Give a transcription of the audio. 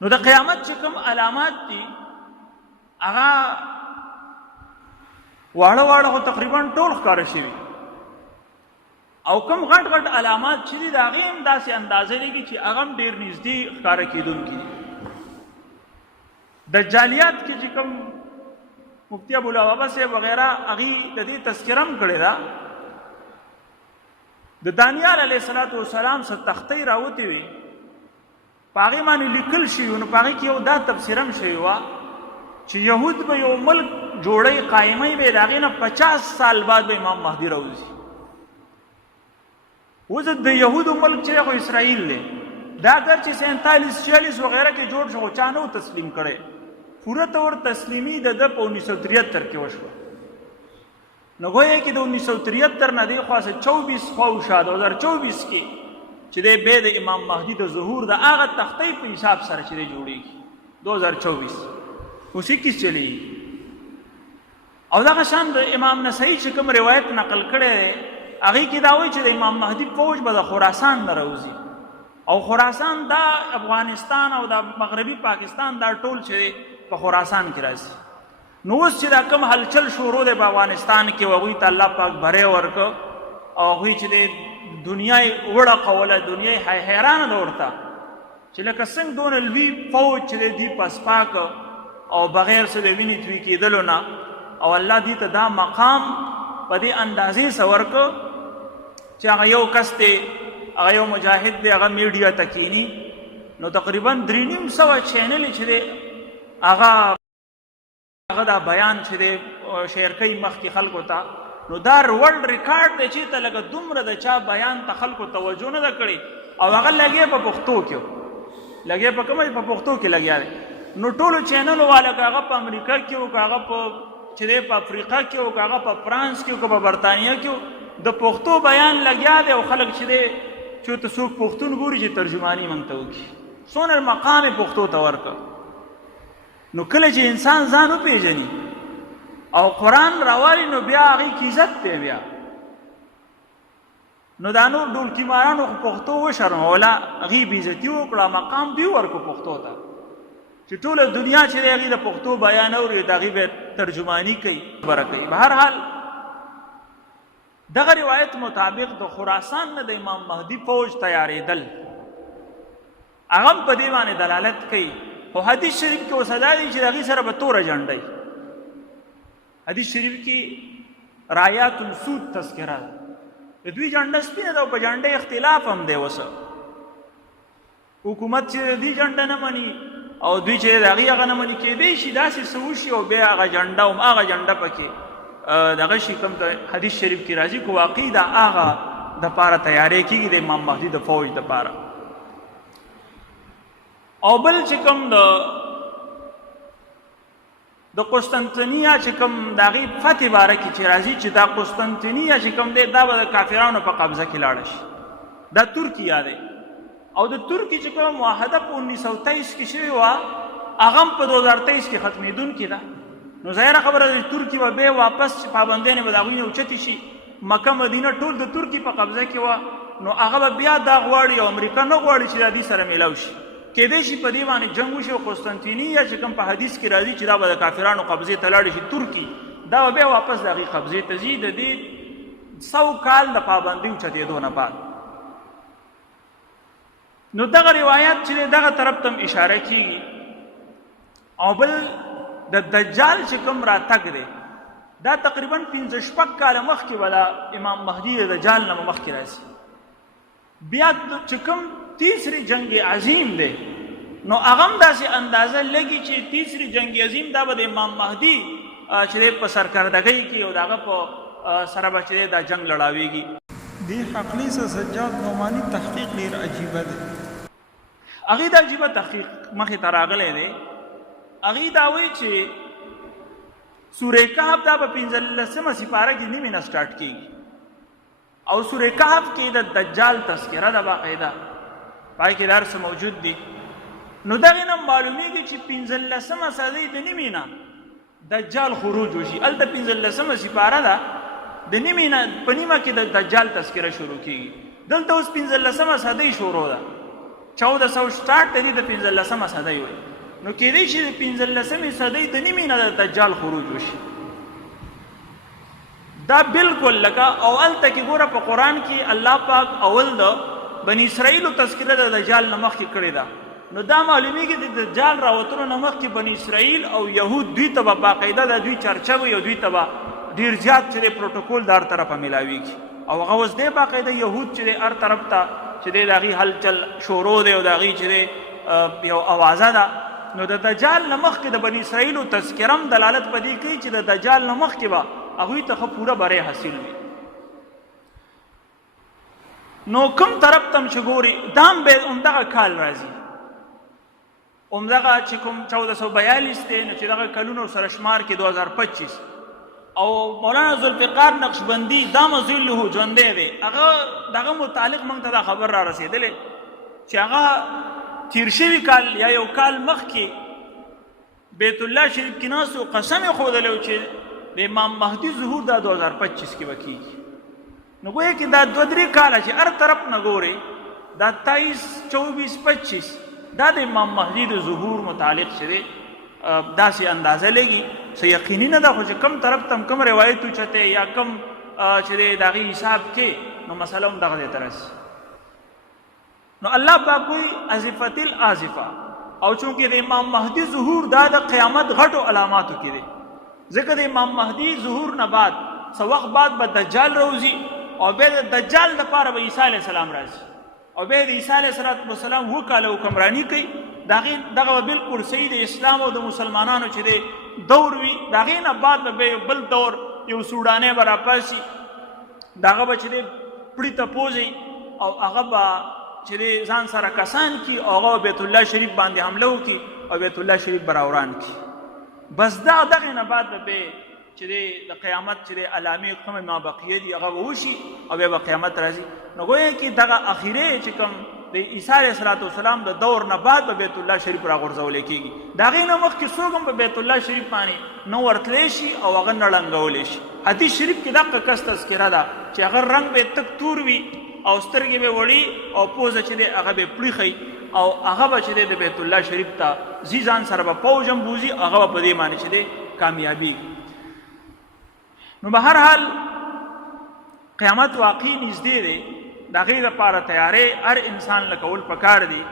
نو د قیامت چې کوم علامات دي هغه واړه واړه خو تقریبا ټول ښکاره شوي او کوم غټ غټ علامات چې دي د هغې هم داسې اندازه لګي چې هغه هم ډېر نږدې ښکاره کېدونکي دي. دجالیات کې چې کوم مفتی ابوالعبابه صاحب وغیره هغې د دې تذکره هم کړې ده. د دانیال علیه السلام څه تختۍ راوتې وي په هغې باندې لیکل شوي نو په هغې کې یو دا تبصره هم شوې وه چې یهود به یو ملک جوړی قایمۍ به یې د هغې نه 50 سال بعد به امام مهدي راوځي. اوس د یهودو ملک چې خو اسرائیل دی دا اگر چې 47-46 وغیره کې جوړ شو چا نه و تسلیم کړی پوره طور تسلیمي د ده په 1973 کې وشوه. نو ګویا کې د 1973 نه دی خوا 24 خوا وشوه 2024 کې چې دی بیا د امام مهدي د ظهور د هغه تختۍ په حساب سره چې دی جوړېږي 2024 اوس 21 چلیږي. او دغه شان د امام نسائی چې کوم روایت نقل کړی دی هغې کې دا وایي چې د امام مهدي فوج به د خراسان نه راوځي او خراسان دا افغانستان او د مغربي پاکستان دا ټول چې دی په خراسان کې راځي. نو اوس چې دا کوم هلچل شروع دی په افغانستان کې او هغوی ته الله پاک بری ورکړه او هغوی چې دی دنیا یې وړقوله دنیا یې حیرانه ده ورته چې لکه څنګه دونه لوی فوج چې دی پسپاک او بغیر څه د وینې توی کېدلو نه او الله دې ته دا مقام په دې اندازې څه ورکړه چې هغه یو کس دی هغه یو مجاهد دی هغه میډیا ته کینی نو تقریبا 350 چینل چې دی هغه دا بیان چې دی شیر کوي مخکې خلکو ته نو دا ورلډ ریکارډ دی چې ته لکه دومره د چا بیان ته خلکو توجه نه ده کړې او هغه لګیا په پښتو کې لګیا په کومه په پښتو کې لګیا دی. نو ټولو چینلو والا که هغه په امریکا کې او که هغه په چې دی په افریقا کې او که هغه په فرانس کې او که په برطانیه کې د پښتو بیان لګیا دی او خلک چې دی چې ورته څوک پښتون ګوري چې ترجماني موږ ته وکړي څومره مقام یې پښتو ته ورکړه. نو کله چې انسان ځان وپېژني او قرآن راوالي نو بیا هغې کې عزت دی بیا نو دا نور ډولکي مارانو خو پښتو وشرموله هغې بېعزتي وکړه مقام دوی ورکړو پښتو ته چې ټوله دنیا چې دی هغې د پښتو بیان اوري د هغې به ترجماني کوي خبره کوي. به هر حال دغه روایت مطابق د خراسان نه د امام مهدي فوج تیارېدل هغه هم په دې باندې دلالت کوي. خو حدیث شریف کې اوس دا دی چې د هغې سره به توره جنډه وي. حدیث شریف کې رایات السود تذکره ده د دوی جنډه سپینه ده او په جنډه اختلاف هم دی اوس حکومت چې د دې جنډه نه مني او دوی چې د هغې هغه نه مني کېدی شي داسې څه وشي او بیا هغه جنډه هم هغه جنډه پکې دغه شي کوم حدیث شریف کې راځي که واقعي د هغه دپاره تیاری کېږي د امام مهدي د فوج دپاره. او بل چې کوم د قسطنطنیه چې کوم د هغې فتح باره کې چې راځي چې دا قسطنطنیه چې کوم دی دا به د کافرانو په قبضه کې لاړه شي دا ترکیه دی او د ترکي چې کومه معاهده په 1923 کې شوې وه هغه هم په 2023 کې ختمېدونکې ده. نو ظاهره خبره ده چې ترکي به بیا واپس پابندیانې به د هغوی نه اوچتې شي مکه مدینه ټول د ترکي په قبضه کې وه نو هغه به بیا دا غواړي او امریکا نه غواړي چې دا دوی سره میلاو شي کېدی شي په دې باندې جنګ وشي او قسطنطنیه چې کوم په حدیث کې راځي چې دا به د کافرانو قبضې ته لاړې شي ترکي دا به بیا واپس د هغې قبضې ته ځي د دې 100 کال د پابندۍ اوچتېدو نه بعد. نو دغه روایت چې دغه طرف ته اشاره کېږي. او بل د دجال چې کوم راتګ دی دا تقریبا 15-16 کاله مخکې به دا امام مهدي د دجال نه مخکې راځي. بیا چې کوم تیسری جنگ عظیم دی نو هغه هم داسې اندازه لګي چې تیسری جنگ عظیم دا به د امام مهدي چې دی په سرکردګۍ کې او د هغه په سره به چې دی دا جنګ لړاویږي. دې حقلي سجاد نعماني تحقیق ډېر عجیبه دی. هغې دا عجیبه تحقیق مخې ته راغلی دی. هغې دا وایي چې سورې کهف دا په 15مه سپاره کې نیمې نه سټارټ کېږي او سورې کهف کې د دجال تذکره ده باقاعده پای کې دا هر څه موجود دي. نو دغې نه معلومیږي چې 15مه صدۍ د نیمې نه دجال خروج وشي. هلته 15مه سپاره ده د نیمې نه په نیمه کې د دجال تذکره شروع کېږي. دلته اوس 15مه صدۍ شروع ده 1460 د دې د 15مه صدۍ وي. نو کېدای شي د 15مې صدۍ د نیمې نه د دجال خروج وشي. دا بالکل لکه او هلته کې ګوره په قرآن کې الله پاک اول د بني اسرائیلو تذکره د دجال نه مخکې کړې ده. نو دا معلومیږي د دجال راوتلو نه مخکې بني اسرائیل او یهود دوی ته به باقاعده د دوی چرچه وي او دوی ته به ډېر زیات چې دی پروتوکول د هر طرفه میلاویږي. او هغه اوس دی باقاعده یهود چې دی هر طرف ته چې دی د هغې هلچل شورو دی او د هغې چې دی یو اوازه ده. نو د دجال نه مخکې د بني اسرائیلو تذکره هم دلالت په دې کوي چې د دجال نه مخکې به هغوی ته ښه پوره بری حاصل وي. نو کوم طرف ته چې ګوري دا هم به همدغه کال راځي، همدغه چې کوم 1442 دی نو چې دغه کلونو سره شمار کې 2025 او مولانا ذوالفقار نقشبندي دا مظله ژوندی دی. هغه دغه متعلق موږ ته دا خبر را رسېدلی چې هغه تیر شوي کال یا یو کال مخکې بیت الله شریف کې ناست و قسم یې ښودلی و چې د امام مهدي ظهور دا 2025 کې به کېږي. نو ګویا کې دا 2-3 کاله چې هر طرف نه ګورې دا 23 24 25 دا د امام مهدي د ظهور متعلق چې دی داسې اندازه لګي. څه یقیني نه ده خو چې کم طرف ته کم روایت اوچته یا کم چې دی د هغې حساب کې نو مسله هم دغه ځای ته رسي. نو الله پاک وایي ازفت الازفه او چونکې د امام مهدي ظهور دا د قیامت غټو علاماتو کې دی. ځکه د امام مهدي ظهور نه بعد څه وخت بعد به دجال روزي او بیا د دجال دپاره به عیسی علیه السلام راځي او بیا د عیسی علیه السلام 7 کاله حکمراني کوي. دغه به بالکل صحیح د اسلام او د مسلمانانو چې دی دور وي. د هغې نه بعد به یو بل دور یو سوډانی به راپاسي، د هغه به چې دی پړي ته پوځي او هغه به چې دی ځان سره کسان کي او هغه بیت الله شریف باندې حمله وکړي او بیت الله شریف به راوران کړي. بس دغې نه بعد به چې دی د قیامت چې دی علامې کومې مابقیه دي هغه به وشي او بیا به قیامت راځي. نو ګویا کې دغه اخرې چې کوم د عیسی علیه السلام د دور نه بعد به بیت الله شریف راغورځولی کېږي. د هغې نه مخکې څوک هم په بیت الله شریف باندې نه ورتلی شي او هغه نه ړنګولی شي. حدیث شریف کې دغه کس تذکره ده چې هغه رنګ به تک تور وي او سترګې به وړي او پوزه چې دی هغه به پړیښي او هغه به چې دی د بیت الله شریف ته ځي، ځان سره به پوځ هم بوځي، هغه به په دې باندې چې دی کامیابېږي. نو به هر حال قیامت واقعي نږدې دی. د هغې لپاره تیاری هر انسان له کول پکار دی.